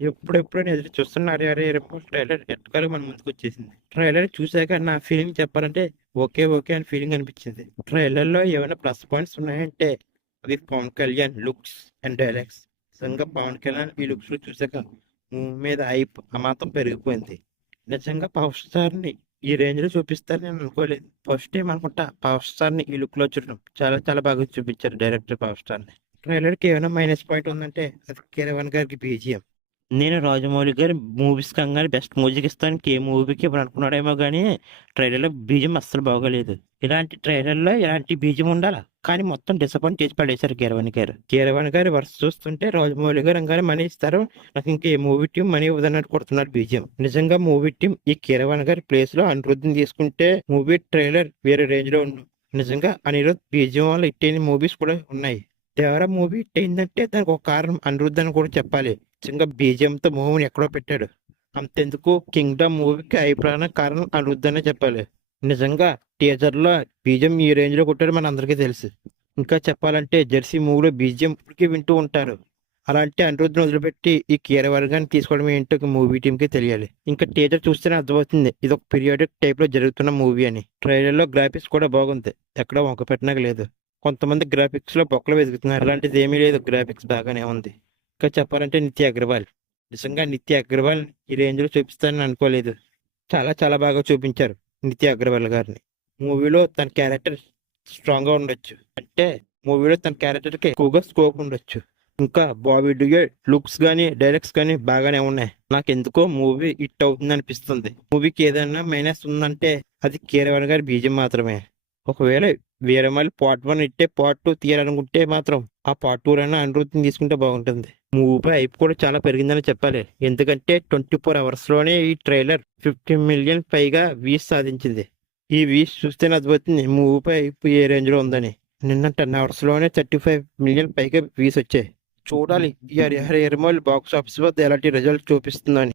ఎప్పుడెప్పుడని ఎదురు చూస్తున్న అరే అరే రేపు ట్రైలర్ ఎట్టకాలు మన ముందుకు వచ్చేసింది. ట్రైలర్ చూశాక నా ఫీలింగ్ చెప్పాలంటే ఓకే ఓకే అని ఫీలింగ్ అనిపించింది. ట్రైలర్ లో ఏమైనా ప్లస్ పాయింట్స్ ఉన్నాయంటే అవి Pawan Kalyan looks and dialogues. నిజంగా పవన్ కళ్యాణ్ ఈ లుక్స్ లో చూశాక మూవీ మీద హైప్ అమాంతం పెరిగిపోయింది. నిజంగా పవర్ స్టార్ ని ఈ రేంజ్ లో చూపిస్తారని నేను అనుకోలేదు. ఫస్ట్ టైం అనుకుంటా పవర్ స్టార్ ని ఈ లుక్ లో చూడడం చాలా చాలా బాగా చూపించారు డైరెక్టర్ పవర్ స్టార్ ని. ట్రైలర్ కి ఏమైనా మైనస్ పాయింట్ ఉందంటే అది కిరవన్ గారికి బీజిఎం. నేను రాజమౌళి గారి మూవీస్ కంగానే బెస్ట్ మ్యూజిక్ ఇస్తానికి ఏ మూవీకి ఇప్పుడు అనుకున్నాడేమో కానీ ట్రైలర్లో బీజం అస్సలు బాగోలేదు. ఇలాంటి ట్రైలర్లో ఇలాంటి బీజం ఉండాలా, కానీ మొత్తం డిసప్పాయింట్ చేసి పడేశారు కీరవాణి గారు. కీరవాణి గారి వరుస చూస్తుంటే రాజమౌళి గారు అంగానే మనీ ఇస్తారు, నాకు ఇంకా ఏ మూవీ టీం మనీ ఇవ్వదన్నట్టు కొడుతున్నారు బీజం. నిజంగా మూవీ టీం ఈ కీరవాణి గారి ప్లేస్ లో అనిరుద్ధిని తీసుకుంటే మూవీ ట్రైలర్ వేరే రేంజ్ లో ఉండు. నిజంగా అనిరుద్ధ్ బీజం వల్ల హిట్ అయిన మూవీస్ కూడా ఉన్నాయి. దేవరా మూవీ హిట్ అయిందంటే దానికి ఒక కారణం అనిరుద్ధ్ అని కూడా చెప్పాలి. నిజంగా బీజిఎంతో మూవీని ఎక్కడో పెట్టాడు. అంతెందుకు కింగ్డమ్ మూవీకి అభిప్రాయం కారణం అనిరుద్ధ్ అనే చెప్పాలి. నిజంగా టీజర్ లో బీజిఎం ఈ రేంజ్ లో కొట్టాడు మన అందరికీ తెలుసు. ఇంకా చెప్పాలంటే జెర్సీ మూవీలో బీజిఎం ఇప్పటికీ వింటూ ఉంటారు. అలాంటి అనిరుద్ధ్ని వదిలిపెట్టి ఈ కీరవర్గాన్ని తీసుకోవడం ఏంటో మూవీ టీమ్ కి తెలియాలి. ఇంకా టీజర్ చూస్తేనే అర్థమవుతుంది ఇది ఒక పీరియాడిక్ టైప్ లో జరుగుతున్న మూవీ అని. ట్రైలర్ లో గ్రాఫిక్స్ కూడా బాగుంది, ఎక్కడ వంక పెట్టినాక లేదు. కొంతమంది గ్రాఫిక్స్ లో బొక్కలు వెతుకుతున్నారు, అలాంటిది ఏమీ లేదు, గ్రాఫిక్స్ బాగానే ఉంది. ఇంకా చెప్పాలంటే నిత్య అగర్వాల్. నిజంగా నిత్య అగర్వాల్ ఈ రేంజ్ లో చూపిస్తానని అనుకోలేదు. చాలా చాలా బాగా చూపించారు నిత్య అగర్వాల్ గారిని. మూవీలో తన క్యారెక్టర్ స్ట్రాంగ్ గా ఉండొచ్చు, అంటే మూవీలో తన క్యారెక్టర్ కి ఎక్కువగా స్కోప్ ఉండొచ్చు. ఇంకా బాబీ డియోల్ లుక్స్ గానీ డైలాగ్స్ కానీ బాగానే ఉన్నాయి. నాకు ఎందుకో మూవీ హిట్ అవుతుంది అనిపిస్తుంది. మూవీకి ఏదైనా మైనస్ ఉందంటే అది కీరవాణి గారి బీజం మాత్రమే. ఒకవేళ వేరే మళ్ళీ పార్ట్ 1 ఇట్టే పార్ట్ 2 తీయాలనుకుంటే మాత్రం ఆ పార్ట్ 2 అయినా అనిరుద్ధిని తీసుకుంటే బాగుంటుంది. మూవీ హైప్ కూడా చాలా పెరిగిందని చెప్పాలి. ఎందుకంటే 24 అవర్స్ లోనే ఈ ట్రైలర్ 50 మిలియన్ పైగా వ్యూస్ సాధించింది. ఈ వ్యూస్ చూస్తేనే అర్థమవుతుంది మూవీ హైప్ ఏ రేంజ్ లో ఉందని. నిన్న 10 అవర్స్ లోనే 35 మిలియన్ పైగా వ్యూస్ వచ్చాయి. చూడాలి ఈ హరి హరి ఎర్మల్ బాక్స్ ఆఫీస్ వద్ద ఎలాంటి రిజల్ట్ చూపిస్తుందని.